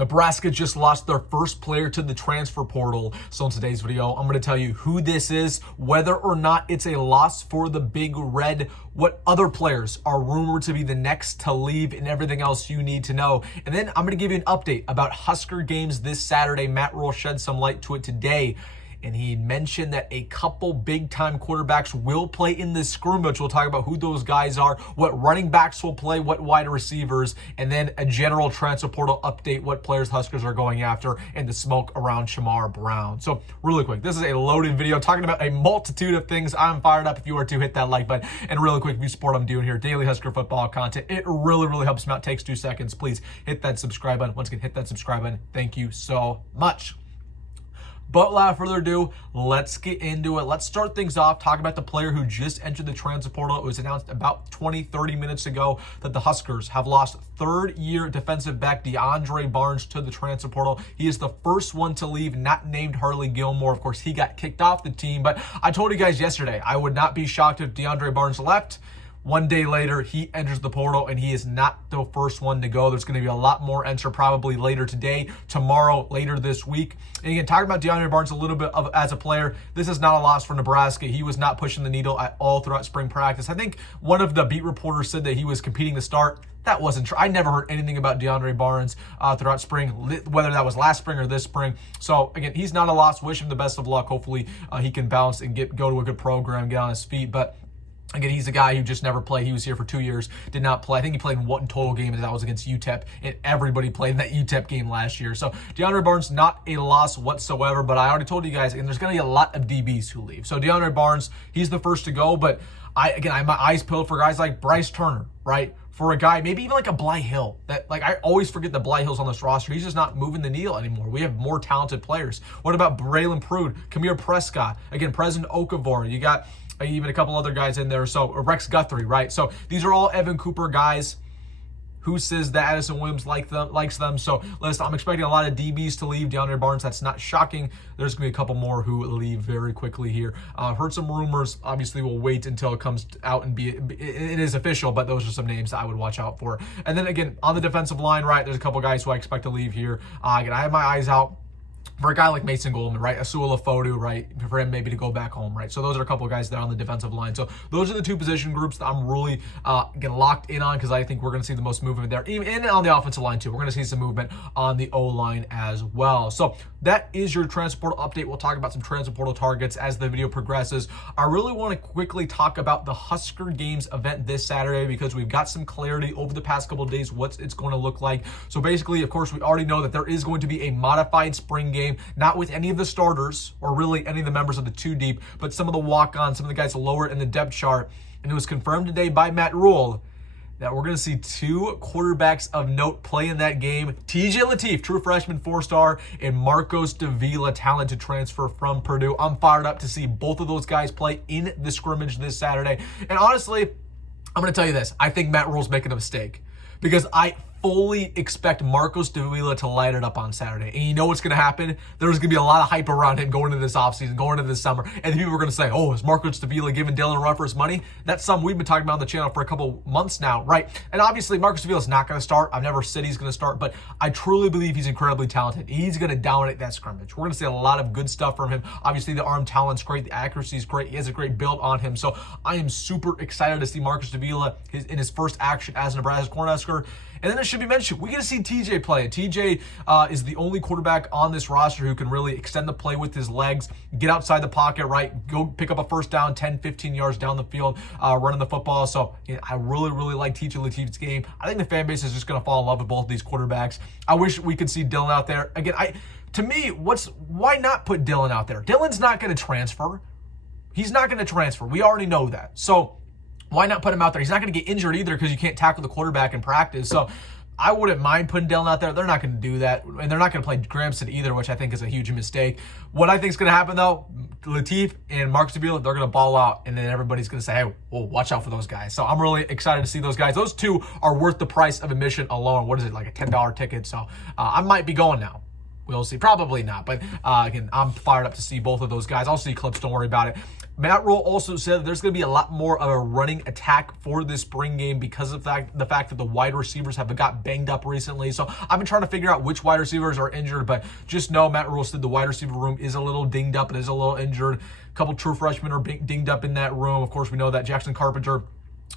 Nebraska just lost their first player to the transfer portal. So in today's video, I'm going to tell you who this is, whether or not it's a loss for the Big Red, what other players are rumored to be the next to leave, and everything else you need to know. And then I'm going to give you an update about Husker games this Saturday. Matt Rhule shed some light to it today, and he mentioned that a couple big-time quarterbacks will play in this scrimmage. We'll talk about who those guys are, what running backs will play, what wide receivers, and then a general transfer portal update, what players Huskers are going after, and the smoke around Charmar Brown. So really quick, this is a loaded video talking about a multitude of things. I'm fired up. If you are to hit that like button, and really quick, if you support what I'm doing here, daily Husker football content, it really helps me out. It takes 2 seconds. Please hit that subscribe button. Once again, hit that subscribe button. Thank you so much. But without further ado, let's get into it. Let's start things off talking about the player who just entered the transfer portal. It was announced about 20-30 minutes ago that the Huskers have lost third-year defensive back DeAndre Barnes to the transfer portal. He is the first one to leave, not named Harley Gilmore. Of course, he got kicked off the team, but I told you guys yesterday, I would not be shocked if DeAndre Barnes left. One day later, he enters the portal, and he is not the first one to go. There's going to be a lot more enter probably later today, tomorrow, later this week. And again, talking about DeAndre Barnes a little bit as a player, this is not a loss for Nebraska. He was not pushing the needle at all throughout spring practice. I think one of the beat reporters said that he was competing to start. That wasn't true. I never heard anything about DeAndre Barnes throughout spring, whether that was last spring or this spring. So, again, he's not a loss. Wish him the best of luck. Hopefully, he can bounce and go to a good program, get on his feet. But again, he's a guy who just never played. He was here for 2 years, did not play. I think he played in one total game, and that was against UTEP, and everybody played in that UTEP game last year. So DeAndre Barnes, not a loss whatsoever, but I already told you guys, and there's going to be a lot of DBs who leave. So DeAndre Barnes, he's the first to go, but I have my eyes peeled for guys like Bryce Turner, right? For a guy, maybe even like a Bly Hill. I always forget that Bly Hill's on this roster. He's just not moving the needle anymore. We have more talented players. What about Braylon Prude, Kamir Prescott, again, President Okafor? You got even a couple other guys in there. So Rex Guthrie, right? So these are all Evan Cooper guys. Who says that Addison Williams likes them? So listen, I'm expecting a lot of DBs to leave. DeAndre Barnes, that's not shocking. There's going to be a couple more who leave very quickly here. Heard some rumors. Obviously, we'll wait until it comes out and it is official, but those are some names that I would watch out for. And then again, on the defensive line, right, there's a couple guys who I expect to leave here. Again, I have my eyes out for a guy like Mason Goldman, right? Asula Fodu, right? For him maybe to go back home, right? So those are a couple of guys there on the defensive line. So those are the two position groups that I'm really getting locked in on, because I think we're going to see the most movement there. And on the offensive line too. We're going to see some movement on the O-line as well. So that is your transfer portal update. We'll talk about some transfer portal targets as the video progresses. I really want to quickly talk about the Husker Games event this Saturday, because we've got some clarity over the past couple of days what it's going to look like. So basically, of course, we already know that there is going to be a modified spring game, not with any of the starters or really any of the members of the two deep, but some of the walk-ons, some of the guys lower in the depth chart. And it was confirmed today by Matt Rhule that we're going to see two quarterbacks of note play in that game. TJ Lateef, true freshman 4-star, and Marcos Davila, talented transfer from Purdue. I'm fired up to see both of those guys play in the scrimmage this Saturday. And honestly, I'm going to tell you this. I think Matt Rhule's making a mistake, because I fully expect Marcos Davila to light it up on Saturday. And you know what's going to happen? There's going to be a lot of hype around him going into this offseason, going into this summer. And people are going to say, oh, is Marcos Davila giving Dylan Ruffers money? That's something we've been talking about on the channel for a couple months now, right? And obviously, Marcos Davila is not going to start. I've never said he's going to start, but I truly believe he's incredibly talented. He's going to dominate that scrimmage. We're going to see a lot of good stuff from him. Obviously, the arm talent's great. The accuracy is great. He has a great build on him. So I am super excited to see Marcos Davila in his first action as Nebraska's Cornhusker. And then it should be mentioned, we get to see TJ play. TJ is the only quarterback on this roster who can really extend the play with his legs, get outside the pocket, right? Go pick up a first down, 10, 15 yards down the field, running the football. So I really like TJ Lateef's game. I think the fan base is just going to fall in love with both of these quarterbacks. I wish we could see Dylan out there. Again, to me, why not put Dylan out there? Dylan's not going to transfer. He's not going to transfer. We already know that. So why not put him out there? He's not going to get injured either, because you can't tackle the quarterback in practice. So I wouldn't mind putting Dylan out there. They're not going to do that. And they're not going to play Gramson either, which I think is a huge mistake. What I think is going to happen, though, Lateef and Marcos Davila, they're going to ball out. And then everybody's going to say, hey, well, watch out for those guys. So I'm really excited to see those guys. Those two are worth the price of admission alone. What is it, like a $10 ticket? So I might be going now. We'll see. Probably not. But again, I'm fired up to see both of those guys. I'll see clips. Don't worry about it. Matt Rhule also said that there's going to be a lot more of a running attack for this spring game because of the fact that the wide receivers have got banged up recently. So I've been trying to figure out which wide receivers are injured, but just know Matt Rhule said the wide receiver room is a little dinged up. It is a little injured. A couple true freshmen are dinged up in that room. Of course, we know that Jackson Carpenter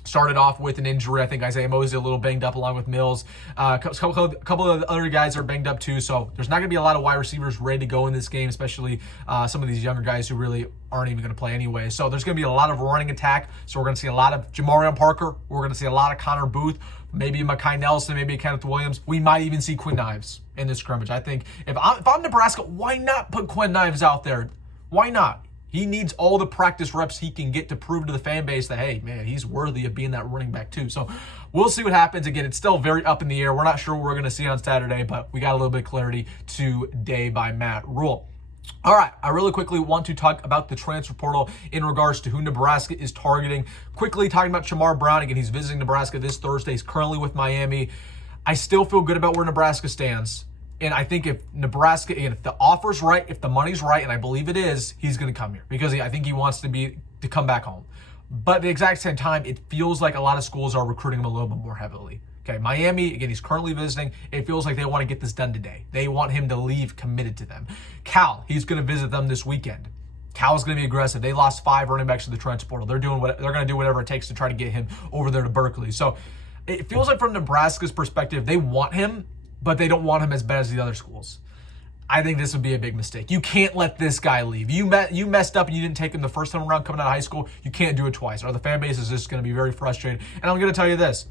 started off with an injury. I think Isaiah Mosey a little banged up along with Mills. A couple of the other guys are banged up too. So there's not going to be a lot of wide receivers ready to go in this game, especially some of these younger guys who really aren't even going to play anyway. So there's going to be a lot of running attack. So we're going to see a lot of Jamarion Parker. We're going to see a lot of Connor Booth, maybe Mekhi Nelson, maybe Kenneth Williams. We might even see Quinn Ives in this scrimmage. I think if I'm Nebraska, why not put Quinn Ives out there? Why not? He needs all the practice reps he can get to prove to the fan base that, hey, man, he's worthy of being that running back too. So we'll see what happens. Again, it's still very up in the air. We're not sure what we're going to see on Saturday, but we got a little bit of clarity today by Matt Rhule. All right, I really quickly want to talk about the transfer portal in regards to who Nebraska is targeting. Quickly talking about Charmar Brown. Again, he's visiting Nebraska this Thursday. He's currently with Miami. I still feel good about where Nebraska stands. And I think if Nebraska, again, if the offer's right, if the money's right, and I believe it is, he's going to come here because I think he wants to come back home. But at the exact same time, it feels like a lot of schools are recruiting him a little bit more heavily. Okay, Miami, again, he's currently visiting. It feels like they want to get this done today. They want him to leave committed to them. Cal, he's going to visit them this weekend. Cal's going to be aggressive. They lost 5 running backs to the transfer portal. They're going to do whatever it takes to try to get him over there to Berkeley. So it feels like from Nebraska's perspective, they want him, but they don't want him as bad as the other schools. I think this would be a big mistake. You can't let this guy leave. You messed up and you didn't take him the first time around coming out of high school. You can't do it twice, or the fan base is just going to be very frustrated. And I'm going to tell you this.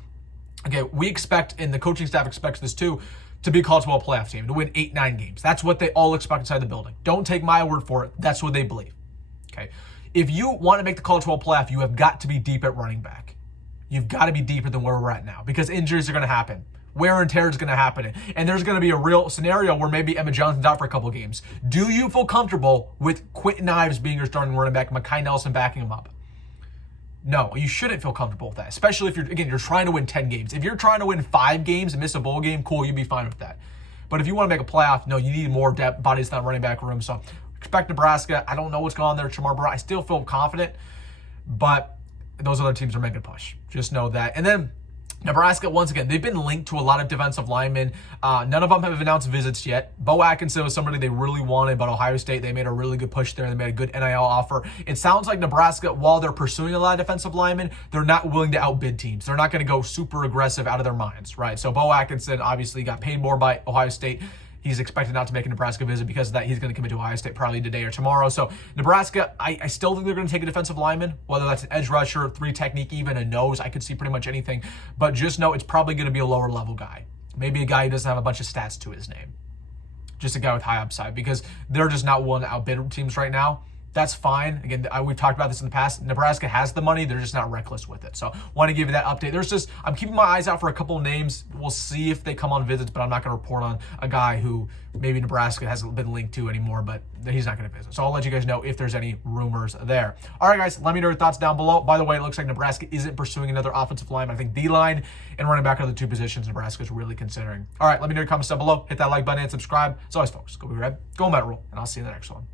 Okay, we expect, and the coaching staff expects this too, to be a college football playoff team, to win 8-9 games. That's what they all expect inside the building. Don't take my word for it. That's what they believe. Okay, if you want to make the college football playoff, you have got to be deep at running back. You've got to be deeper than where we're at now because injuries are going to happen. Wear and tear is going to happen. And there's going to be a real scenario where maybe Emma Johnson's out for a couple of games. Do you feel comfortable with Quentin Ives being your starting running back, Mekhi Nelson backing him up? No, you shouldn't feel comfortable with that, especially if you're trying to win 10 games. If you're trying to win 5 games and miss a bowl game, cool, you'd be fine with that. But if you want to make a playoff, no, you need more depth, bodies in that running back room. So expect Nebraska. I don't know what's going on there, Charmar Brown. I still feel confident, but those other teams are making a push. Just know that. And then Nebraska, once again, they've been linked to a lot of defensive linemen. None of them have announced visits yet. Bo Atkinson was somebody they really wanted, but Ohio State, they made a really good push there. They made a good NIL offer. It sounds like Nebraska, while they're pursuing a lot of defensive linemen, they're not willing to outbid teams. They're not going to go super aggressive out of their minds, right? So Bo Atkinson obviously got paid more by Ohio State. He's expected not to make a Nebraska visit because of that. He's going to commit to Ohio State probably today or tomorrow. So Nebraska, I still think they're going to take a defensive lineman, whether that's an edge rusher, 3 technique, even a nose. I could see pretty much anything. But just know it's probably going to be a lower level guy. Maybe a guy who doesn't have a bunch of stats to his name. Just a guy with high upside because they're just not willing to outbid teams right now. That's fine. Again, we've talked about this in the past. Nebraska has the money. They're just not reckless with it. So want to give you that update. I'm keeping my eyes out for a couple of names. We'll see if they come on visits, but I'm not going to report on a guy who maybe Nebraska hasn't been linked to anymore, but he's not going to visit. So I'll let you guys know if there's any rumors there. All right, guys, let me know your thoughts down below. By the way, it looks like Nebraska isn't pursuing another offensive line. I think D-line and running back are the 2 positions Nebraska is really considering. All right, let me know your comments down below. Hit that like button and subscribe. As always, folks, go be red, go Matt Rhule, and I'll see you in the next one.